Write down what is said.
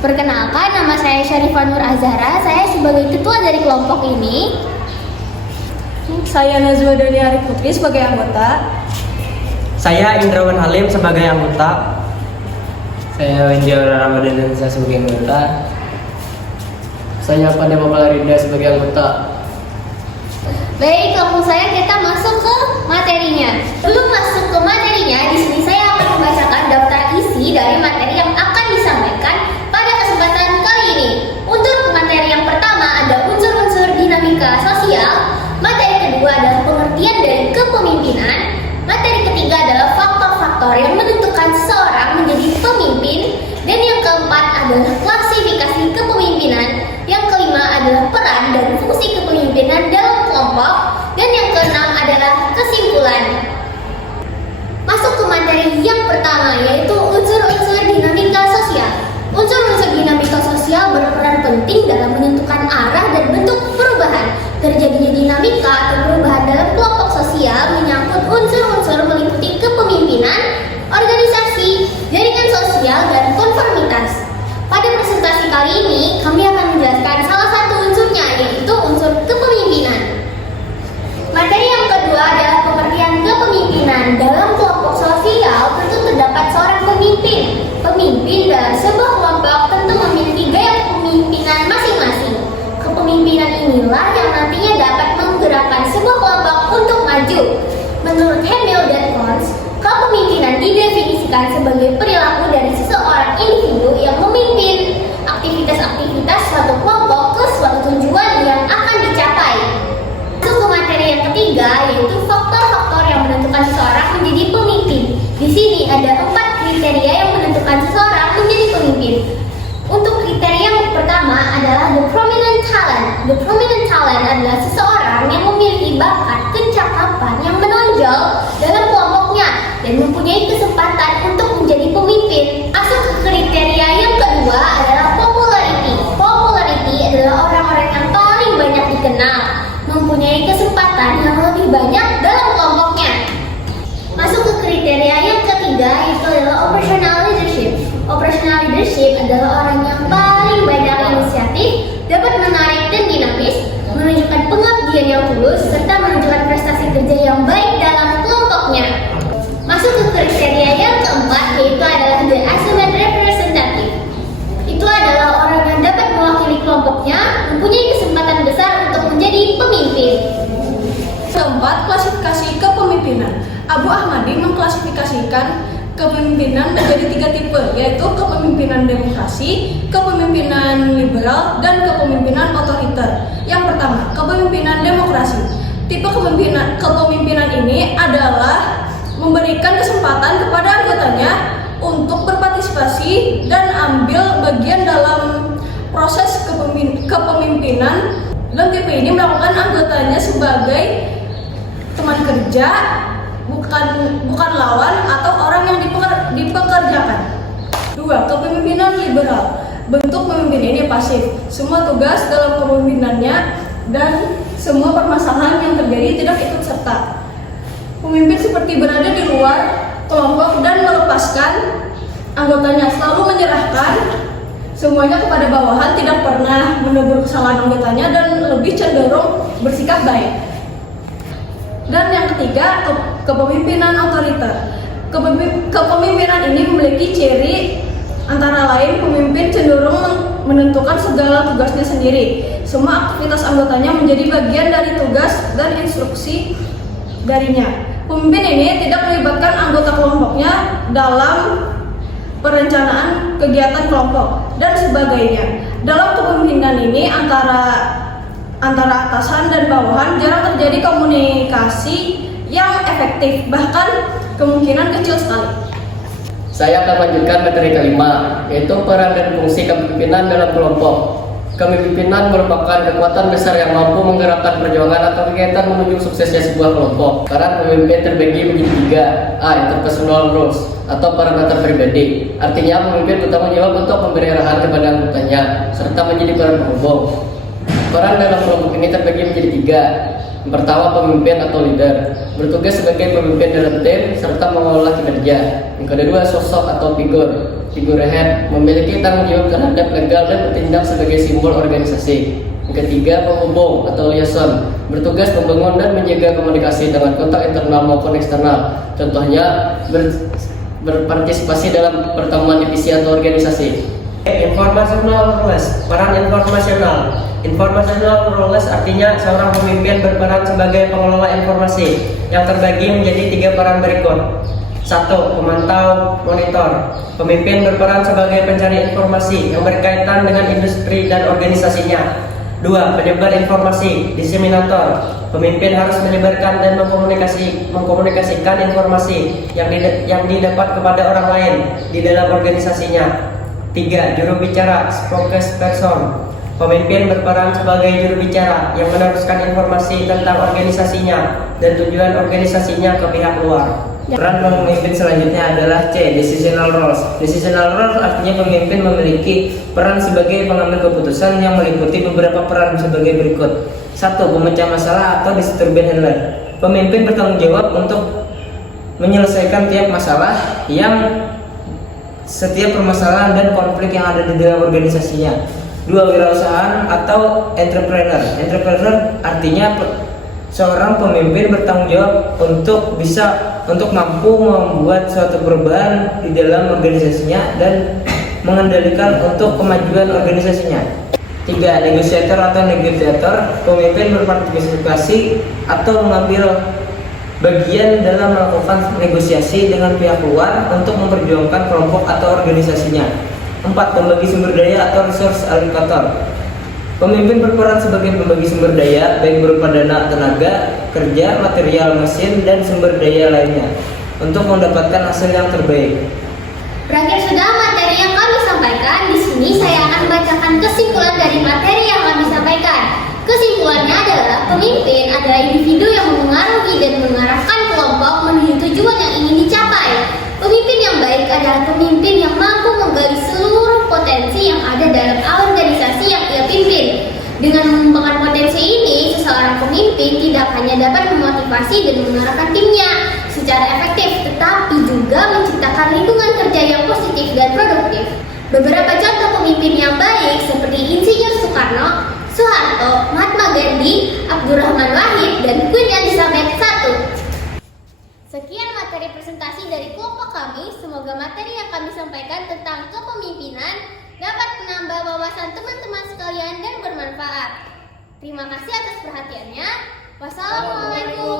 Perkenalkan, nama saya Syarifah Nur Azhara. Saya sebagai ketua dari kelompok ini. Saya Nazwa Dani Arif Putri sebagai anggota. Saya Indrawan Halim sebagai anggota. Saya Wendiawan Ramadan dan saya sebagai anggota. Saya Pandema Malarida sebagai anggota. Baik, langsung saya kita masuk ke materinya. Sebelum masuk ke materinya, di sini saya akan membacakan daftar isi dari materi yang akan disampaikan pada kesempatan kali ini. Untuk materi yang pertama ada unsur-unsur dinamika sosial. Materi kedua adalah pengertian dari kepemimpinan. Materi ketiga adalah faktor-faktor yang menentukan seseorang menjadi pemimpin. Dan yang keempat adalah klasifikasi kepemimpinan. Yang kelima adalah peran dan fungsi kepemimpinan dalam kelompok. Dan yang keenam adalah kesimpulan. Masuk ke materi yang pertama, yaitu unsur-unsur dinamika sosial. Unsur-unsur dinamika sosial berperan penting dalam menentukan arah dan bentuk perubahan. Terjadinya dinamika atau perubahan dalam kelompok sosial menyangkut unsur-unsur meliputi kepemimpinan, organisasi, jaringan sosial, dan konformitas. Pada presentasi kali ini, kami akan menjelaskan salah satu unsurnya, yaitu unsur kepemimpinan. Materi yang kedua adalah pengertian kepemimpinan. Dalam kelompok sosial tentu terdapat seorang pemimpin. Pemimpin dalam sebuah kelompok tentu memiliki gaya kepemimpinan masing-masing. Kepemimpinan inilah yang nantinya dapat menggerakkan sebuah kelompok untuk maju. Menurut Hamill dan Cons, kepemimpinan didefinisikan sebagai perilaku dari seseorang individu yang memimpin aktivitas-aktivitas suatu kelompok ke suatu tujuan yang akan dicapai. Masuk ke materi yang ketiga, yaitu faktor-faktor yang menentukan seseorang menjadi pemimpin. Di sini ada 4 kriteria yang menentukan seseorang menjadi pemimpin. Untuk kriteria yang pertama adalah the prominent talent. The prominent talent adalah seseorang yang memiliki bakat kecakapan yang menonjol dalam kelompoknya dan mempunyai kesempatan untuk menjadi pemimpin. Masuk ke kriteria yang kedua adalah popularity. Popularity adalah orang-orang yang paling banyak dikenal, mempunyai kesempatan yang lebih banyak dalam kelompoknya. Masuk ke kriteria yang ketiga, yaitu adalah operational leadership. Operational leadership adalah orang yang paling banyak inisiatif, dapat menarik dan dinamis, menunjukkan pengabdian yang tulus, serta menunjukkan prestasi kerja yang baik dalam kelompoknya. Masuk ke kriteria yang keempat, yaitu adalah the assumed representative. Itu adalah orang yang dapat mewakili kelompoknya, mempunyai kesempatan besar untuk menjadi pemimpin. Keempat, klasifikasi kepemimpinan. Abu Ahmadi mengklasifikasikan kepemimpinan menjadi 3 tipe, yaitu kepemimpinan demokrasi, kepemimpinan liberal, dan kepemimpinan otoriter. Yang pertama, kepemimpinan demokrasi. Tipe kepemimpinan ini adalah memberikan kesempatan kepada anggotanya untuk berpartisipasi dan ambil bagian dalam proses kepemimpinan, dan tipe ini melakukan anggotanya sebagai teman kerja, bukan lawan atau orang yang dipekerjakan. 2. Kepemimpinan liberal. Bentuk pemimpin ini pasif. Semua tugas dalam kepemimpinannya dan semua permasalahan yang terjadi tidak ikut serta. Pemimpin seperti berada di luar kelompok dan melepaskan anggotanya, selalu menyerahkan semuanya kepada bawahan, tidak pernah menegur kesalahan anggotanya dan lebih cenderung bersikap baik. Dan yang ketiga, kepemimpinan otoriter. Kepemimpinan ini memiliki ciri antara lain pemimpin cenderung menentukan segala tugasnya sendiri. Semua aktivitas anggotanya menjadi bagian dari tugas dan instruksi darinya. Pemimpin ini tidak melibatkan anggota kelompoknya dalam perencanaan kegiatan kelompok dan sebagainya. Dalam kepemimpinan ini antara atasan dan bawahan jarang terjadi komunikasi yang efektif, bahkan kemungkinan kecil sekali. Saya akan lanjutkan materi kelima, yaitu peran dan fungsi kepemimpinan dalam kelompok. Kepemimpinan merupakan kekuatan besar yang mampu menggerakkan perjuangan atau kegiatan menuju suksesnya sebuah kelompok. Peran pemimpin terbagi menjadi 3. A. Interpersonal roles atau parameter pribadi. Artinya pemimpin bertanggung jawab untuk memberi arahan kepada anggotanya serta menjadi peran penghubung. Peran dalam kelompok ini terbagi menjadi 3. Yang pertama, pemimpin atau leader, bertugas sebagai pemimpin dalam tim serta mengelola kinerja. Yang kedua, sosok atau figurehead, memiliki tanggung jawab terhadap legal dan bertindak sebagai simbol organisasi. Yang ketiga, penghubung atau liaison, bertugas membangun dan menjaga komunikasi dengan kontak internal maupun eksternal. Contohnya, berpartisipasi dalam pertemuan divisi atau organisasi. Informational roles, peran informasional. Informational roles artinya seorang pemimpin berperan sebagai pengelola informasi yang terbagi menjadi 3 peran berikut. 1. Pemantau monitor. Pemimpin berperan sebagai pencari informasi yang berkaitan dengan industri dan organisasinya. 2. Penyebar informasi, diseminator. Pemimpin harus menyebarkan dan mengkomunikasikan informasi yang didapat kepada orang lain di dalam organisasinya. 3. Juru bicara, spokesperson. Pemimpin berperan sebagai juru bicara yang meneruskan informasi tentang organisasinya dan tujuan organisasinya ke pihak luar. Peran pemimpin selanjutnya adalah C. Decisional roles. Decisional roles artinya pemimpin memiliki peran sebagai pengambil keputusan yang meliputi beberapa peran sebagai berikut. 1. Pemecah masalah atau disturbance handler. Pemimpin bertanggung jawab untuk menyelesaikan setiap permasalahan dan konflik yang ada di dalam organisasinya. 2. Wirausahaan atau entrepreneur. Entrepreneur artinya seorang pemimpin bertanggung jawab untuk mampu membuat suatu perubahan di dalam organisasinya dan mengendalikan untuk kemajuan organisasinya. 3. Negosiator atau negosiator. Pemimpin berpartisipasi atau mengambil bagian dalam melakukan negosiasi dengan pihak luar untuk memperjuangkan kelompok atau organisasinya. 4. Pembagi sumber daya atau resource allocator. Pemimpin berperan sebagai pembagi sumber daya baik berupa dana, tenaga kerja, material, mesin, dan sumber daya lainnya untuk mendapatkan hasil yang terbaik. Berakhir sudah materi yang kami sampaikan. Di sini saya akan bacakan kesimpulan dari materi yang kami sampaikan. Kesimpulannya adalah pemimpin adalah individu yang memengaruhi dan mengarahkan kelompok menuju tujuan yang ingin dicapai. Pemimpin yang baik adalah pemimpin yang mampu menggali seluruh potensi yang ada dalam organisasi yang ia pimpin. Dengan mengembangkan potensi ini, seseorang pemimpin tidak hanya dapat memotivasi dan mengarahkan timnya secara efektif, tetapi juga menciptakan lingkungan kerja yang positif dan produktif. Beberapa contoh pemimpin yang baik seperti Insinyur Soekarno, Soeharto, Mahatma Gandhi, Abdurrahman Wahid, dan Queen Elizabeth I. Sekian materi presentasi dari kelompok kami. Semoga materi yang kami sampaikan tentang kepemimpinan dapat menambah wawasan teman-teman sekalian dan bermanfaat. Terima kasih atas perhatiannya. Wassalamualaikum